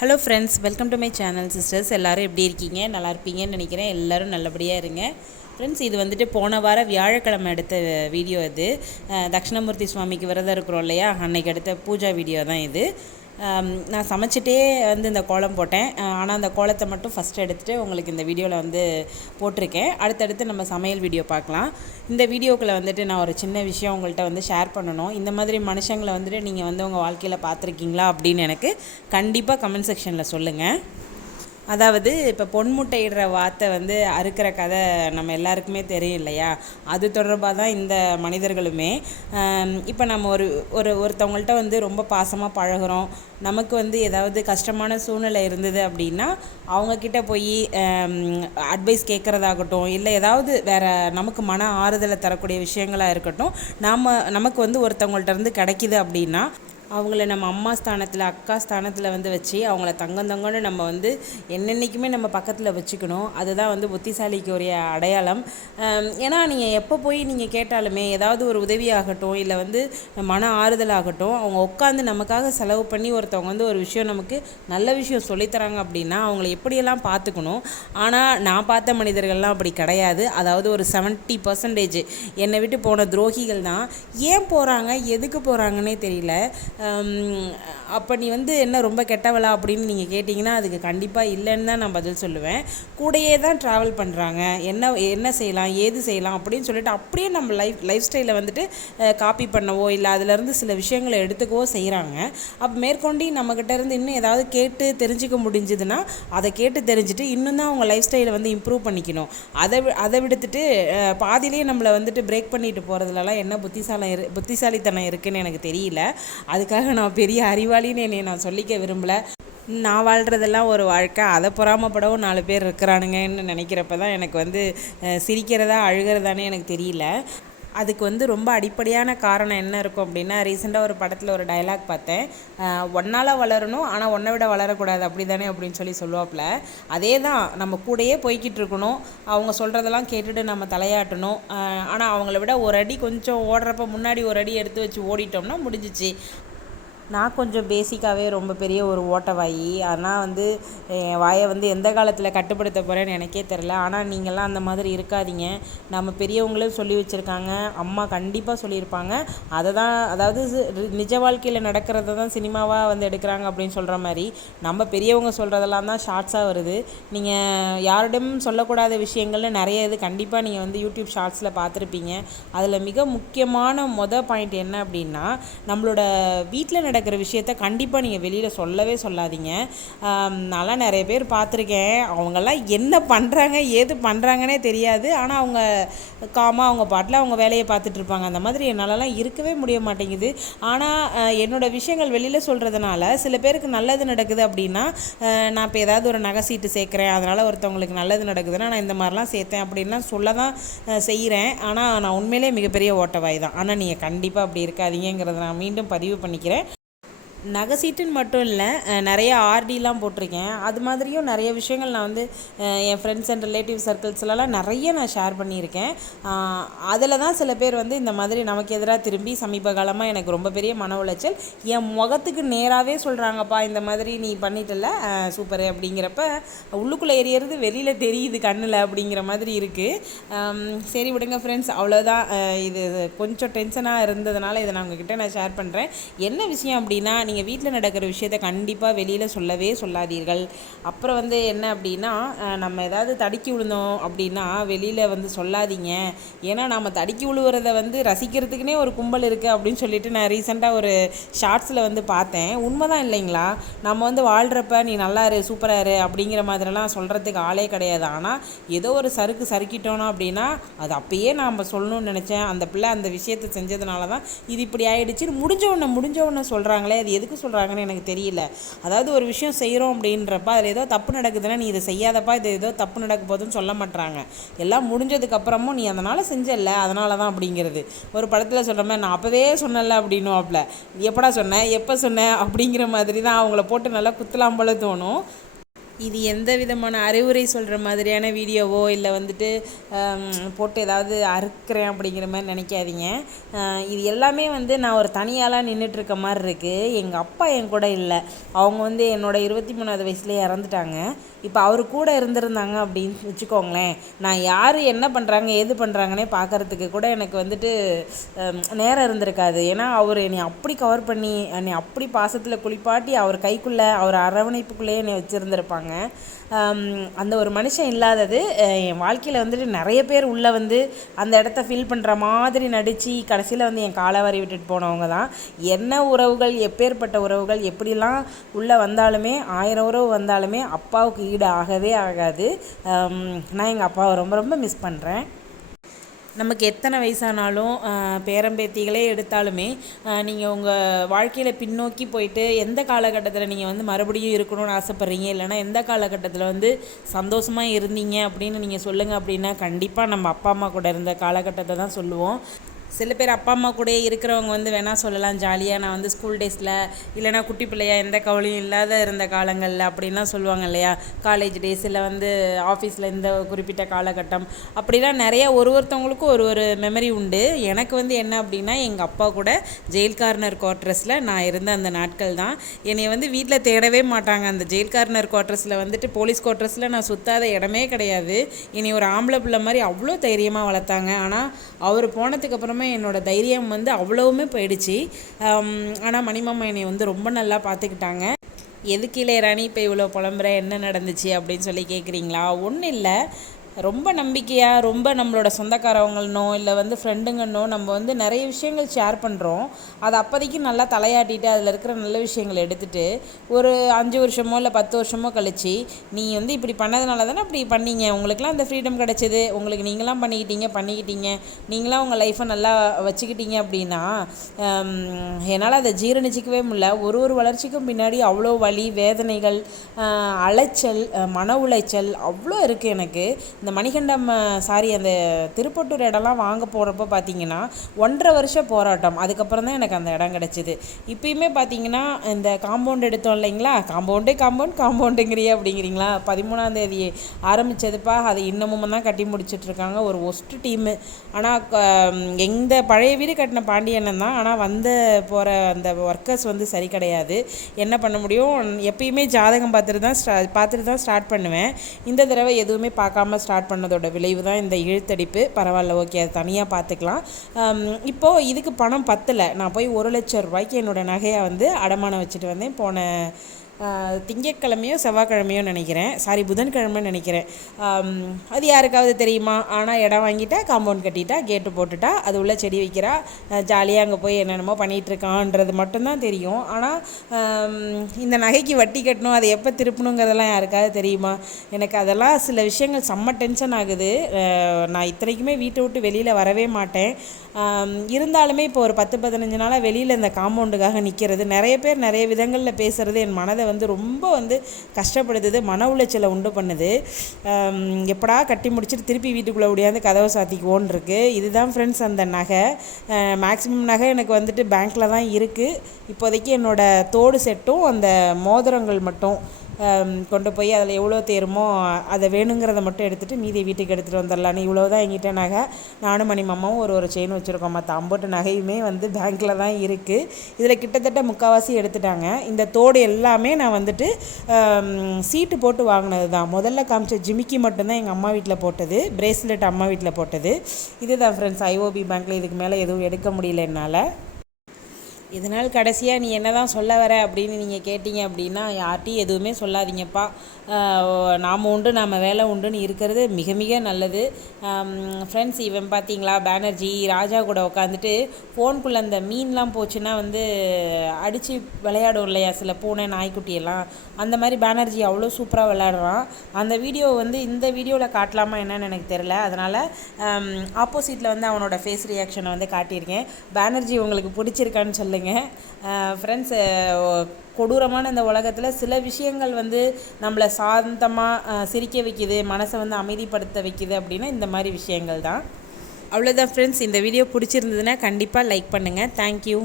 Hello friends welcome to my channel sisters எல்லோரும் எப்படி இருக்கீங்க? நல்லா இருப்பீங்கன்னு நினைக்கிறேன். எல்லோரும் நல்லபடியாக இருங்க. ஃப்ரெண்ட்ஸ் இது வந்துட்டு போன வாரம் வியாழக்கிழமை எடுத்த வீடியோ இது. தட்சிணமூர்த்தி சுவாமிக்கு விரதம் இருக்கிறோம் இல்லையா? அன்னைக்கு எடுத்த பூஜா வீடியோ தான் இது. நான் சமைச்சிட்டே வந்து இந்த கோலம் போட்டேன். ஆனால் அந்த கோலத்தை மட்டும் ஃபஸ்ட்டு எடுத்துகிட்டு உங்களுக்கு இந்த வீடியோவில் வந்து போட்டிருக்கேன். அடுத்தடுத்து நம்ம சமையல் வீடியோ பார்க்கலாம். இந்த வீடியோக்குள்ளே வந்துட்டு நான் ஒரு சின்ன விஷயம் உங்கள்கிட்ட வந்து ஷேர் பண்ணணும். இந்த மாதிரி மனுஷங்களை வந்துட்டு நீங்கள் வந்து உங்கள் வாழ்க்கையில் பார்த்துருக்கீங்களா அப்படின்னு எனக்கு கண்டிப்பாக கமெண்ட் செக்ஷனில் சொல்லுங்கள் அதாவது இப்போ பொன்முட்டையிடுற வாத்தை வந்து அறுக்கிற கதை நம்ம எல்லாருக்குமே தெரியும் இல்லையா? அது தொடர்பாக தான் இந்த மனிதர்களுமே. இப்போ நம்ம ஒரு ஒரு ஒருத்தவங்கள்ட்ட வந்து ரொம்ப பாசமாக பழகுறோம். நமக்கு வந்து ஏதாவது கஷ்டமான சூழ்நிலை இருந்தது அப்படின்னா அவங்கக்கிட்ட போய் அட்வைஸ் கேட்குறதாகட்டும் இல்லை ஏதாவது வேறு நமக்கு மன ஆறுதலை தரக்கூடிய விஷயங்களாக இருக்கட்டும் நாம் நமக்கு வந்து ஒருத்தவங்கள்ட்ட இருந்து கிடைக்கிது அப்படின்னா அவங்கள நம்ம அம்மா ஸ்தானத்தில் அக்கா ஸ்தானத்தில் வந்து வச்சு அவங்கள தங்கம் தங்கம்னு நம்ம வந்து என்னென்னைக்குமே நம்ம பக்கத்தில் வச்சுக்கணும். அதுதான் வந்து புத்திசாலிக்கு உரிய அடையாளம் ஏன்னா நீங்கள் எப்போ போய் நீங்கள் கேட்டாலுமே ஏதாவது ஒரு உதவியாகட்டும் இல்லை வந்து மன ஆறுதலாகட்டும் அவங்க உட்காந்து நமக்காக செலவு பண்ணி ஒருத்தவங்க வந்து ஒரு விஷயம் நமக்கு நல்ல விஷயம் சொல்லித்தராங்க அப்படின்னா அவங்கள எப்படியெல்லாம் பார்த்துக்கணும்? ஆனால் நான் பார்த்த மனிதர்கள்லாம் அப்படி கிடையாது. அதாவது ஒரு செவன்ட்டி பர்சன்டேஜ் என்னை விட்டு போன துரோகிகள் தான். ஏன் போகிறாங்க எதுக்கு போகிறாங்கன்னே தெரியல. அப்போ நீ வந்து என்ன ரொம்ப கெட்டவளா அப்படின்னு நீங்கள் கேட்டிங்கன்னா அதுக்கு கண்டிப்பாக இல்லைன்னு தான் நான் பதில் சொல்லுவேன். கூடயே தான் ட்ராவல் பண்ணுறாங்க என்ன என்ன செய்யலாம் ஏது செய்யலாம் அப்படின்னு சொல்லிட்டு அப்படியே நம்ம லைஃப் லைஃப் ஸ்டைலை வந்துட்டு காப்பி பண்ணவோ இல்லை அதுலேருந்து சில விஷயங்களை எடுத்துக்கவோ செய்கிறாங்க அப்போ மேற்கொண்டு நம்மக்கிட்ட இருந்து இன்னும் ஏதாவது கேட்டு தெரிஞ்சுக்க முடிஞ்சதுன்னா அதை கேட்டு தெரிஞ்சுட்டு இன்னும் தான் அவங்க லைஃப் ஸ்டைலை வந்து இம்ப்ரூவ் பண்ணிக்கணும். அதை அதை விடுத்துட்டு பாதிலேயே பாதியிலேயே நம்மளை வந்துட்டு பிரேக் பண்ணிட்டு போகிறதுலலாம் என்ன புத்திசாலம் இரு புத்திசாலித்தனம் இருக்குதுன்னு எனக்கு தெரியல. அதுக்காக நான் பெரிய அறிவாளின்னு என்னை நான் சொல்லிக்க விரும்பலை. நான் வாழ்கிறதெல்லாம் ஒரு வாழ்க்கை. அதை பொறாமப்படவும் நாலு பேர் இருக்கிறானுங்கன்னு நினைக்கிறப்ப தான் எனக்கு வந்து சிரிக்கிறதா அழுகிறதானே எனக்கு தெரியல. அதுக்கு வந்து ரொம்ப அடிப்படையான காரணம் என்ன இருக்கும் அப்படின்னா ரீசெண்டாக ஒரு படத்தில் ஒரு டயலாக் பார்த்தேன். ஒன்னால் வளரணும் ஆனால் ஒன்றை விட வளரக்கூடாது அப்படி தானே அப்படின்னு சொல்லி சொல்லுவாப்புல. அதே தான் நம்ம கூடயே போய்கிட்டு இருக்கணும். அவங்க சொல்கிறதெல்லாம் கேட்டுட்டு நம்ம தலையாட்டணும். ஆனால் அவங்கள விட ஒரு அடி கொஞ்சம் ஓடுறப்ப முன்னாடி ஒரு அடி எடுத்து வச்சு ஓடிட்டோம்னா முடிஞ்சிச்சு. நான் கொஞ்சம் பேசிக்காகவே ரொம்ப பெரிய ஒரு ஓட்டவாயி. ஆனால் வந்து என் வாயை வந்து எந்த காலத்தில் கட்டுப்படுத்த போகிறேன்னு எனக்கே தெரில ஆனால் நீங்கள்லாம் அந்த மாதிரி இருக்காதீங்க. நம்ம பெரியவங்களும் சொல்லி வச்சுருக்காங்க. அம்மா கண்டிப்பாக சொல்லியிருப்பாங்க. அதை தான் அதாவது நிஜ வாழ்க்கையில் நடக்கிறத தான் சினிமாவாக வந்து எடுக்கிறாங்க அப்படின்னு சொல்கிற மாதிரி நம்ம பெரியவங்க சொல்கிறதெல்லாம் தான் ஷார்ட்ஸாக வருது. நீங்கள் யாரிடமும் சொல்லக்கூடாத விஷயங்கள்னு நிறைய இது கண்டிப்பாக நீங்கள் வந்து யூடியூப் ஷார்ட்ஸில் பார்த்துருப்பீங்க. அதில் மிக முக்கியமான மொதல் பாயிண்ட் என்ன அப்படின்னா நம்மளோட வீட்டில் நடக்கிற விஷயத்த கண்டிப்பாக நீங்கள் வெளியில் சொல்லவே சொல்லாதீங்க. நான்லாம் நிறைய பேர் பார்த்துருக்கேன். அவங்கெல்லாம் என்ன பண்ணுறாங்க ஏது பண்ணுறாங்கன்னே தெரியாது. ஆனால் அவங்க காமாக அவங்க பாட்டில் அவங்க வேலையை பார்த்துட்டு இருப்பாங்க. அந்த மாதிரி என்னாலலாம் இருக்கவே முடிய மாட்டேங்குது. ஆனால் என்னோட விஷயங்கள் வெளியில் சொல்கிறதுனால சில பேருக்கு நல்லது நடக்குது அப்படின்னா நான் இப்போ ஏதாவது ஒரு நகை சீட்டு சேர்க்குறேன். அதனால் ஒருத்தவங்களுக்கு நல்லது நடக்குதுன்னா நான் இந்த மாதிரிலாம் சேர்த்தேன் அப்படின்லாம் சொல்ல தான் செய்கிறேன் ஆனால் நான் உண்மையிலே மிகப்பெரிய ஓட்டவாய் தான். ஆனால் நீங்கள் கண்டிப்பாக அப்படி இருக்காதீங்கிறத நான் மீண்டும் பதிவு பண்ணிக்கிறேன். நகை சீட்டுன்னு மட்டும் இல்லை நிறைய ஆர்டிலாம் போட்டிருக்கேன். அது மாதிரியும் நிறைய விஷயங்கள் நான் வந்து என் ஃப்ரெண்ட்ஸ் அண்ட் ரிலேட்டிவ் சர்க்கிள்ஸ்லலாம் நிறைய நான் ஷேர் பண்ணியிருக்கேன். அதில் தான் சில பேர் வந்து இந்த மாதிரி நமக்கு எதிராக திரும்பி சமீப காலமாக எனக்கு ரொம்ப பெரிய மன உளைச்சல். என் முகத்துக்கு நேராகவே சொல்கிறாங்கப்பா இந்த மாதிரி நீ பண்ணிட்டல சூப்பரு அப்படிங்கிறப்ப உள்ளுக்குள்ளே எரியறது வெளியில் தெரியுது கண்ணில் அப்படிங்கிற மாதிரி இருக்குது சரி விடுங்க ஃப்ரெண்ட்ஸ் அவ்வளோதான் இது இது கொஞ்சம் டென்ஷனாக இருந்ததுனால இதை நான் உங்ககிட்ட நான் ஷேர் பண்ணுறேன் என்ன விஷயம் அப்படின்னா நீங்கள் வீட்டில் நடக்கிற விஷயத்த கண்டிப்பாக வெளியில் சொல்லவே சொல்லாதீர்கள். அப்புறம் வந்து என்ன அப்படின்னா நம்ம ஏதாவது தடுக்கி விழுந்தோம் அப்படின்னா வெளியில் வந்து சொல்லாதீங்க. ஏன்னா நம்ம தடுக்கி விழுவுறத வந்து ரசிக்கிறதுக்குனே ஒரு கும்பல் இருக்குது அப்படின்னு சொல்லிட்டு நான் ரீசெண்டாக ஒரு ஷார்ட்ஸில் வந்து பார்த்தேன். உண்மைதான் இல்லைங்களா? நம்ம வந்து வாழ்கிறப்ப நீ நல்லா இரு சூப்பராக இரு அப்படிங்கிற மாதிரிலாம் சொல்கிறதுக்கு ஆளே கிடையாது. ஆனால் ஏதோ ஒரு சறுக்கு சறுக்கிட்டோனோ அப்படின்னா அது அப்பயே நாம் சொல்லணும்னு நினச்சேன். அந்த பிள்ளை அந்த விஷயத்தை செஞ்சதுனால தான் இது இப்படி ஆகிடுச்சு முடிஞ்ச உடனே முடிஞ்ச உடனே சொல்கிறாங்களே அது எது எதுக்கு சொல்கிறாங்கன்னு எனக்கு தெரியல. அதாவது ஒரு விஷயம் செய்கிறோம் அப்படின்றப்ப அதில் ஏதோ தப்பு நடக்குதுன்னா நீ இதை செய்யாதப்பா இது ஏதோ தப்பு நடக்க போகுதுன்னு சொல்ல மாட்டாங்க எல்லாம் முடிஞ்சதுக்கப்புறமும் நீ அதனால் செஞ்சல அதனால தான் அப்படிங்கிறது. ஒரு படத்தில் சொல்கிற மாதிரி நான் அப்போவே சொன்னல அப்படின்னுவாப்ல. எப்படா சொன்னேன் எப்போ சொன்னேன் அப்படிங்கிற மாதிரி தான் அவங்கள போட்டு நல்லா குத்தலாம் போல தோணும். இது எந்த விதமான அறிவுரை சொல்கிற மாதிரியான வீடியோவோ இல்லை வந்துட்டு போட்டு ஏதாவது அறுக்கிறேன் அப்படிங்கிற மாதிரி நினைக்காதீங்க. இது எல்லாமே வந்து நான் ஒரு தனியாலாம் நின்றுட்டுருக்க மாதிரி இருக்குது எங்கள் அப்பா என் கூட இல்லை. அவங்க வந்து என்னோட இருபத்தி மூணாவது வயசுலேயே இறந்துட்டாங்க. இப்போ அவர் கூட இருந்திருந்தாங்க அப்படின்னு வச்சுக்கோங்களேன். நான் யார் என்ன பண்ணுறாங்க ஏது பண்ணுறாங்கன்னே பார்க்கறதுக்கு கூட எனக்கு வந்துட்டு நேரம் இருந்திருக்காது. ஏன்னா அவர் என்னை அப்படி கவர் பண்ணி என்னை அப்படி பாசத்தில் குளிப்பாட்டி அவர் கைக்குள்ளே அவர் அரவணைப்புக்குள்ளேயே என்னை வச்சுருந்துருப்பாங்க. அந்த ஒரு மனுஷன் இல்லாதது என் வாழ்க்கையில் வந்துட்டு நிறைய பேர் உள்ளே வந்து அந்த இடத்த ஃபீல் பண்ணுற மாதிரி நடித்து கடைசியில் வந்து என் காலை வாரி விட்டுட்டு போனவங்க தான். என்ன உறவுகள் எப்பேற்பட்ட உறவுகள் எப்படிலாம் உள்ளே வந்தாலுமே ஆயிரம் உறவு வந்தாலுமே அப்பாவுக்கு ஈடு ஆகவே ஆகாது நான் எங்கள் அப்பாவை ரொம்ப ரொம்ப மிஸ் பண்ணுறேன் நமக்கு எத்தனை வயசானாலும் பேரம்பேத்திகளே எடுத்தாலுமே நீங்கள் உங்கள் வாழ்க்கையில் பின்னோக்கி போயிட்டு எந்த காலகட்டத்தில் நீங்கள் வந்து மறுபடியும் இருக்கணும்னு ஆசைப்பட்றீங்க? இல்லைன்னா எந்த காலகட்டத்தில் வந்து சந்தோஷமாக இருந்தீங்க அப்படின்னு நீங்கள் சொல்லுங்கள் அப்படின்னா கண்டிப்பாக நம்ம அப்பா அம்மா கூட இருந்த காலகட்டத்தை தான் சொல்லுவோம். சில பேர் அப்பா அம்மா கூடயே இருக்கிறவங்க வந்து வேணால் சொல்லலாம். ஜாலியாக நான் வந்து ஸ்கூல் டேஸில் இல்லைனா குட்டி பிள்ளையா எந்த கவலையும் இல்லாத இருந்த காலங்களில் அப்படின்லாம் சொல்லுவாங்க இல்லையா? காலேஜ் டேஸ் இல்லை வந்து ஆஃபீஸில் இந்த குறிப்பிட்ட காலகட்டம். அப்படிலாம் நிறைய ஒரு ஒருத்தவங்களுக்கும் ஒரு ஒரு மெமரி உண்டு. எனக்கு வந்து என்ன அப்படின்னா எங்கள் அப்பா கூட ஜெயில் கார்னர் குவார்ட்டர்ஸில் நான் இருந்த அந்த நாட்கள் தான். என்னை வந்து வீட்டில் தேடவே மாட்டாங்க. அந்த ஜெயில் கார்னர் குவார்ட்டர்ஸில் வந்துட்டு போலீஸ் குவார்ட்டர்ஸில் நான் சுத்தாத இடமே கிடையாது. என்னை ஒரு ஆம்பளை பிள்ளை மாதிரி அவ்வளோ தைரியமாக வளர்த்தாங்க. ஆனால் அவர் போனதுக்கப்புறம் அப்புறமா என்னோட தைரியம் வந்து அவ்வளவுமே போயிடுச்சு. ஆனால் மணிமாமா என்னை வந்து ரொம்ப நல்லா பார்த்துக்கிட்டாங்க எதுக்கு இளையராணி இப்போ இவ்வளோ புலம்புற? என்ன நடந்துச்சு? அப்படின்னு சொல்லி கேட்குறீங்களா ஒன்றும் இல்லை. ரொம்ப நம்பிக்கையாக ரொம்ப நம்மளோட சொந்தக்காரவங்கன்னோ இல்லை வந்து ஃப்ரெண்டுங்கன்னோ நம்ம வந்து நிறைய விஷயங்கள் ஷேர் பண்ணுறோம் அதை அப்போதைக்கு நல்லா தலையாட்டிட்டு அதில் இருக்கிற நல்ல விஷயங்களை எடுத்துகிட்டு ஒரு அஞ்சு வருஷமோ இல்லை பத்து வருஷமோ கழிச்சு நீ வந்து இப்படி பண்ணதுனால தானே அப்படி பண்ணீங்க? உங்களுக்குலாம் அந்த ஃப்ரீடம் கிடச்சிது. உங்களுக்கு நீங்களாம் பண்ணிக்கிட்டீங்க பண்ணிக்கிட்டீங்க. நீங்களாம் உங்கள் லைஃப்பை நல்லா வச்சுக்கிட்டீங்க அப்படின்னா என்னால் அதை ஜீரணிச்சிக்கவே முடியல. ஒரு ஒரு வளர்ச்சிக்கும் பின்னாடி அவ்வளோ வலி வேதனைகள் அலைச்சல் மன உளைச்சல் அவ்வளோ இருக்குது எனக்கு. இந்த மணிகண்டம் சாரி அந்த திருப்பட்டூர் இடம்லாம் வாங்க போகிறப்ப பார்த்தீங்கன்னா ஒன்றரை வருஷம் போராட்டம். அதுக்கப்புறம் தான் எனக்கு அந்த இடம் கிடச்சிது. இப்பயுமே பார்த்தீங்கன்னா இந்த காம்பவுண்ட் எடுத்தோம் இல்லைங்களா? காம்பவுண்டே காம்பவுண்ட் காம்பவுண்டுங்கிறியே அப்படிங்கிறீங்களா? பதிமூணாம் தேதி ஆரம்பித்ததுப்பா அது இன்னமும் தான் கட்டி முடிச்சிட்டு இருக்காங்க ஒரு ஒஸ்ட்டு டீமு. ஆனால் எந்த பழைய வீடு கட்டின பாண்டியண்ணன் தான். ஆனால் வந்து போகிற அந்த ஒர்க்கர்ஸ் வந்து சரி கிடையாது. என்ன பண்ண முடியும்? எப்பயுமே ஜாதகம் பார்த்துட்டு தான் ஸ்டா பார்த்துட்டு தான் ஸ்டார்ட் பண்ணுவேன். இந்த தடவை எதுவுமே பார்க்காம ஸ்டார்ட் பண்ணதோட விளைவு தான் இந்த இழுத்தடிப்பு. பரவாயில்ல ஓகே அது தனியாக பார்த்துக்கலாம். இப்போது இதுக்கு பணம் பத்தலை. நான் போய் ஒரு லட்சம் ரூபாய்க்கு என்னோடய நகையை வந்து அடமானம் வச்சுட்டு வந்தேன். போன திங்கக்கிழமையோ செவ்வாய்க்கிழமையோ நினைக்கிறேன். சாரி புதன்கிழமை நினைக்கிறேன். அது யாருக்காவது தெரியுமா? ஆனால் இடம் வாங்கிட்டா காம்பவுண்ட் கட்டிட்டா கேட்டு போட்டுட்டா அது உள்ள செடி வைக்கிறா ஜாலியாக அங்கே போய் என்னென்னமோ பண்ணிகிட்ருக்கான்றது மட்டும்தான் தெரியும். ஆனால் இந்த நகைக்கு வட்டி கட்டணும் அதை எப்போ திருப்பணுங்கிறதெல்லாம் யாருக்காவது தெரியுமா? எனக்கு அதெல்லாம் சில விஷயங்கள் செம்ம டென்ஷன் ஆகுது. நான் இத்தனைக்குமே வீட்டை விட்டு வெளியில் வரவே மாட்டேன். இருந்தாலுமே இப்போ ஒரு பத்து பதினஞ்சு நாளாக வெளியில் இந்த காம்பவுண்டுக்காக நிற்கிறது நிறைய பேர் நிறைய விதங்களில் பேசுகிறது என் மனதை வந்து ரொம்ப வந்து கஷ்டப்படுத்துது மன உளைச்சலை உண்டு பண்ணுது. எப்படா கட்டி முடிச்சுட்டு திருப்பி வீட்டுக்குள்ளே முடியாது கதவை சாத்திக்குவோன்னு இருக்கு இதுதான் ஃப்ரெண்ட்ஸ் அந்த நகை. மேக்ஸிமம் நகை எனக்கு வந்துட்டு பேங்க்கில் தான் இருக்குது இப்போதைக்கு என்னோடய தோடு செட்டும் அந்த மோதிரங்கள் மட்டும். கொண்டு போய் அதில் எவ்வளோ தேருமோ அதை வேணுங்கிறத மட்டும் எடுத்துகிட்டு மீதி வீட்டுக்கு எடுத்துகிட்டு வந்துடலான்னு. இவ்வளோ தான் எங்கிட்ட நகை. நானும் மணி மாமாவும் ஒரு ஒரு செயின் வச்சுருக்கோம். மற்ற அம்பட்டு நகையுமே வந்து பேங்க்கில் தான் இருக்குது இதில் கிட்டத்தட்ட முக்கால்வாசி எடுத்துட்டாங்க. இந்த தோடு எல்லாமே நான் வந்துட்டு சீட்டு போட்டு வாங்கினது தான். முதல்ல காமிச்ச ஜிமிக்கி மட்டும்தான் எங்கள் அம்மா வீட்டில் போட்டது. பிரேஸ்லெட் அம்மா வீட்டில் போட்டது. இதுதான் ஃப்ரெண்ட்ஸ் ஐஓபி பேங்க்கில் இதுக்கு மேலே எதுவும் எடுக்க முடியல என்னால். இதனால் கடைசியாக நீ என்ன தான் சொல்ல வர அப்படின்னு நீங்கள் கேட்டிங்க அப்படின்னா யார்ட்டையும் எதுவுமே சொல்லாதீங்கப்பா. நாம் நாம உண்டு நாம் வேலை உண்டுன்னு இருக்கிறது மிக மிக நல்லது. ஃப்ரெண்ட்ஸ் இவன் பார்த்தீங்களா பேனர்ஜி ராஜா கூட உட்காந்துட்டு ஃபோனுக்குள்ளே அந்த மீன்லாம் போச்சுன்னா வந்து அடித்து விளையாடும் இல்லையா சில பூனை நாய்க்குட்டியெல்லாம். அந்த மாதிரி பேனர்ஜி அவ்வளோ சூப்பராக விளையாடுறான். அந்த வீடியோ வந்து இந்த வீடியோவில் காட்டலாமா என்னன்னு எனக்கு தெரில அதனால் ஆப்போசிட்டில் வந்து அவனோட ஃபேஸ் ரியாக்ஷனை வந்து காட்டியிருக்கேன். பேனர்ஜி உங்களுக்கு பிடிச்சிருக்கான்னு இல்லைங்க ஃப்ரெண்ட்ஸ் கொடூரமான இந்த உலகத்தில் சில விஷயங்கள் வந்து நம்மளை சாந்தமாக சிரிக்க வைக்குது மனசை வந்து அமைதிப்படுத்த வைக்குது அப்படின்னா இந்த மாதிரி விஷயங்கள் தான். அவ்வளோதான் ஃப்ரெண்ட்ஸ் இந்த வீடியோ பிடிச்சிருந்ததுன்னா கண்டிப்பாக லைக் பண்ணுங்கள் தேங்க்யூ